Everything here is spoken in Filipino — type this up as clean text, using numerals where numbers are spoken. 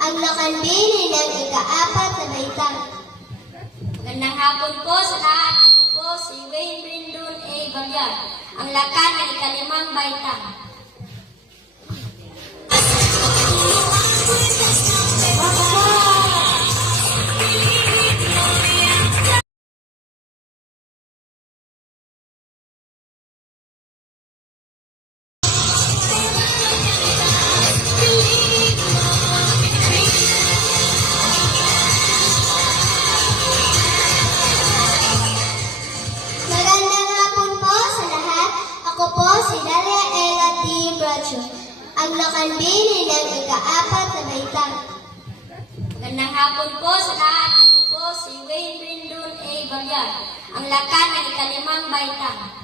ang lakambili ng ika-4 na baitang. Magandang hapon po sa lahat. Ako po si Wayne Brindon A. Bagyar, ang lakan ng ika-5 baitang. Magandang hapon po sa lahat. Ako po si Dalia Ella D. Bracho, ang lakambili ng ika-4 na baitang. Magandang hapon po sa lahat. Ako po si Wayne Brindon A. Bagyar, ang lakan ng ika-5 baitang.